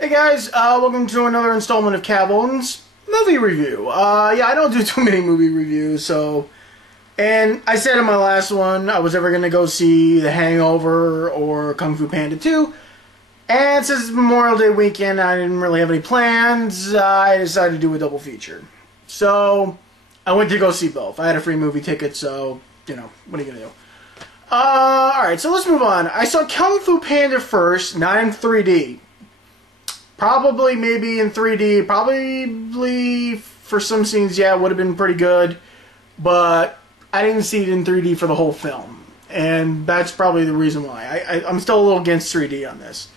Hey guys, welcome to another installment of Kavalden's movie review. Yeah, I don't do too many movie reviews, and I said in my last one I was ever going to go see The Hangover or Kung Fu Panda 2, and since it's Memorial Day weekend, I didn't really have any plans, I decided to do a double feature. So, I went to go see both. I had a free movie ticket, so, you know, what are you going to do? Alright, so let's move on. I saw Kung Fu Panda first, not in 3D. Probably, maybe in 3D, probably for some scenes, yeah, it would have been pretty good, but I didn't see it in 3D for the whole film, and that's probably the reason why. I'm still a little against 3D on this.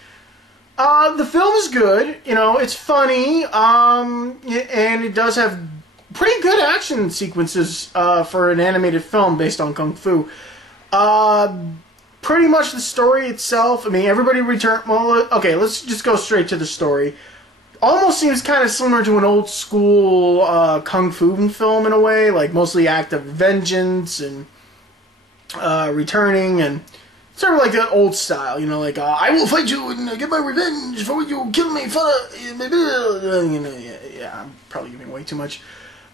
The film is good, you know, it's funny, and it does have pretty good action sequences for an animated film based on Kung Fu. Pretty much the story itself, I mean, everybody returned... Well, okay, let's just go straight to the story. Almost seems kind of similar to an old school Kung Fu film in a way, like mostly act of vengeance and returning, and sort of like that old style, you know, like, I will fight you and get my revenge for you kill me, you know, yeah, I'm probably giving away too much.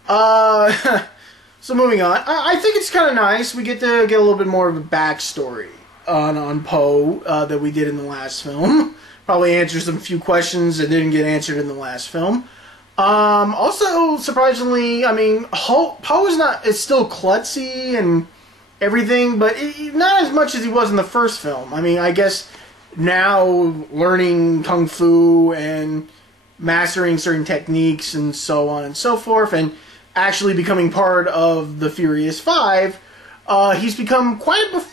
So moving on, I think it's kind of nice. We get to get a little bit more of a backstory on Po that we did in the last film. Probably answer some few questions that didn't get answered in the last film. Also, surprisingly, I mean, Po is still klutzy and everything, but not as much as he was in the first film. I mean, I guess now learning Kung Fu and mastering certain techniques and so on and so forth, and actually becoming part of the Furious Five, he's become quite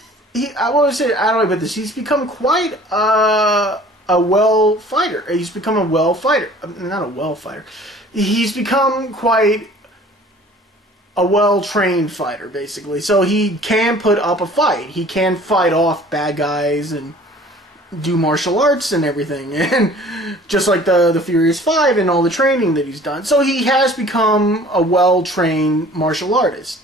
I want to say, I don't know about this, he's become quite a well fighter. He's become a well fighter. Not a well fighter. He's become quite a well-trained fighter, basically. So he can put up a fight. He can fight off bad guys and do martial arts and everything. And just like the Furious Five and all the training that he's done. So he has become a well-trained martial artist.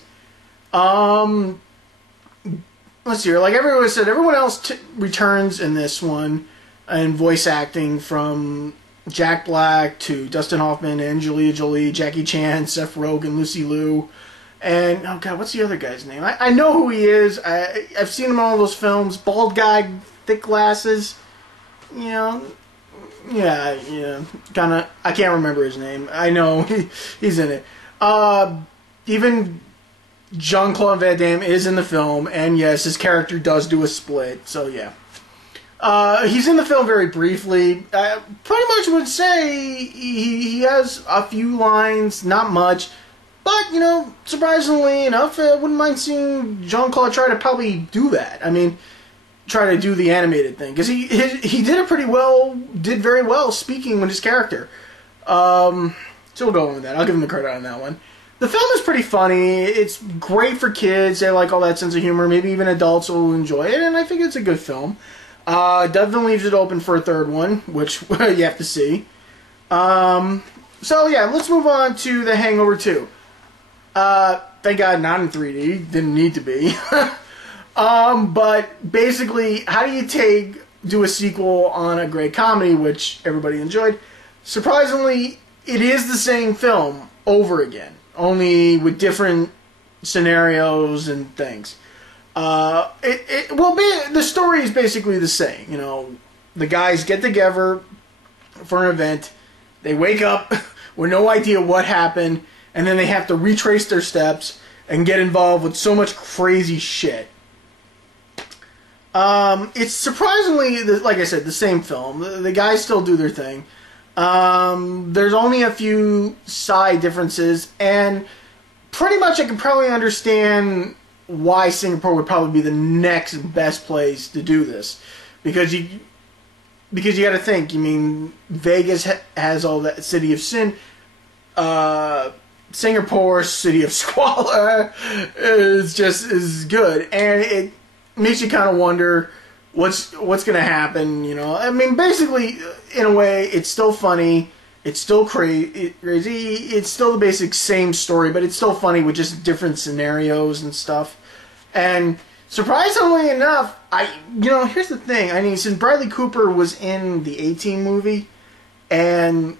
Let's see here. Like everyone said, everyone else returns in this one, and voice acting from Jack Black to Dustin Hoffman, Angelina Jolie, Jackie Chan, Seth Rogen, Lucy Liu, and oh god, what's the other guy's name? I know who he is. I've seen him in all those films. Bald guy, thick glasses. You know, yeah, kind of. I can't remember his name. I know he's in it. Even Jean-Claude Van Damme is in the film, and yes, his character does do a split, so yeah. He's in the film very briefly. I pretty much would say he has a few lines, not much, but, you know, surprisingly enough, I wouldn't mind seeing Jean-Claude try to probably do that. I mean, try to do the animated thing, because he did very well speaking with his character. So we'll go on with that. I'll give him the credit on that one. The film is pretty funny. It's great for kids. They like all that sense of humor. Maybe even adults will enjoy it, and I think it's a good film. Definitely leaves it open for a third one, which you have to see. So yeah, let's move on to The Hangover II. Thank God not in 3D. Didn't need to be. But basically, how do you do a sequel on a great comedy, which everybody enjoyed? Surprisingly, it is the same film over again, only with different scenarios and things. The story is basically the same. You know, the guys get together for an event, they wake up with no idea what happened, and then they have to retrace their steps and get involved with so much crazy shit. It's surprisingly, like I said, the same film. The guys still do their thing. There's only a few side differences, and pretty much I can probably understand why Singapore would probably be the next best place to do this, because you got to think. I mean, Vegas has all that City of Sin. Singapore, City of Squalor, is good, and it makes you kind of wonder what's going to happen. You know, I mean, basically, in a way, it's still funny. It's still crazy. It's still the basic same story, but it's still funny with just different scenarios and stuff. And surprisingly enough, here's the thing. I mean, since Bradley Cooper was in the A-Team movie, and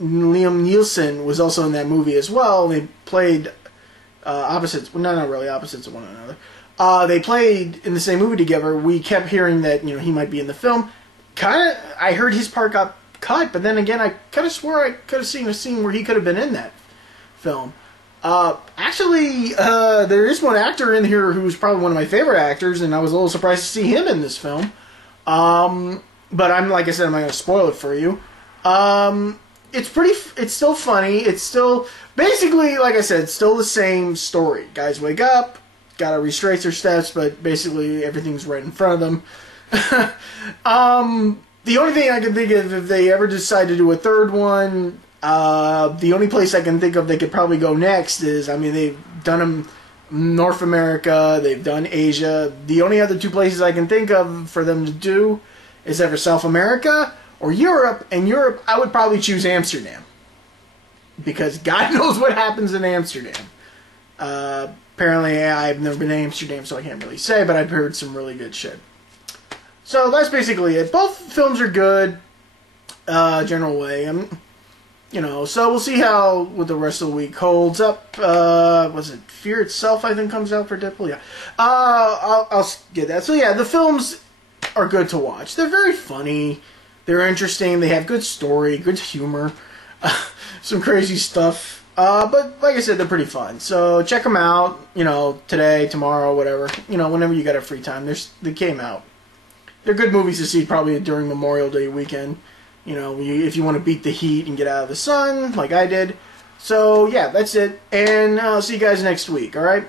Liam Neeson was also in that movie as well. They played opposites, well, not really opposites of one another. They played in the same movie together. We kept hearing that he might be in the film. I heard his part got cut, but then again, I kind of swore I could have seen a scene where he could have been in that film. Actually, there is one actor in here who's probably one of my favorite actors, and I was a little surprised to see him in this film. But like I said, I'm not going to spoil it for you. It's still funny. It's still, basically, like I said, still the same story. Guys wake up, gotta retrace their steps, but basically everything's right in front of them. The only thing I can think of, if they ever decide to do a third one, the only place I can think of they could probably go next is, they've done them North America, they've done Asia. The only other two places I can think of for them to do is either South America or Europe, and Europe, I would probably choose Amsterdam. Because God knows what happens in Amsterdam. Apparently, I've never been to Amsterdam, so I can't really say, but I've heard some really good shit. So that's basically it. Both films are good, general way. So we'll see what the rest of the week holds up. Was it Fear Itself, I think, comes out for Deadpool? Yeah. I'll get that. So yeah, the films are good to watch. They're very funny. They're interesting. They have good story, good humor, some crazy stuff. But like I said, they're pretty fun. So check them out. Today, tomorrow, whatever. Whenever you got a free time. They came out. They're good movies to see probably during Memorial Day weekend. If you want to beat the heat and get out of the sun, like I did. So yeah, that's it. And I'll see you guys next week. All right.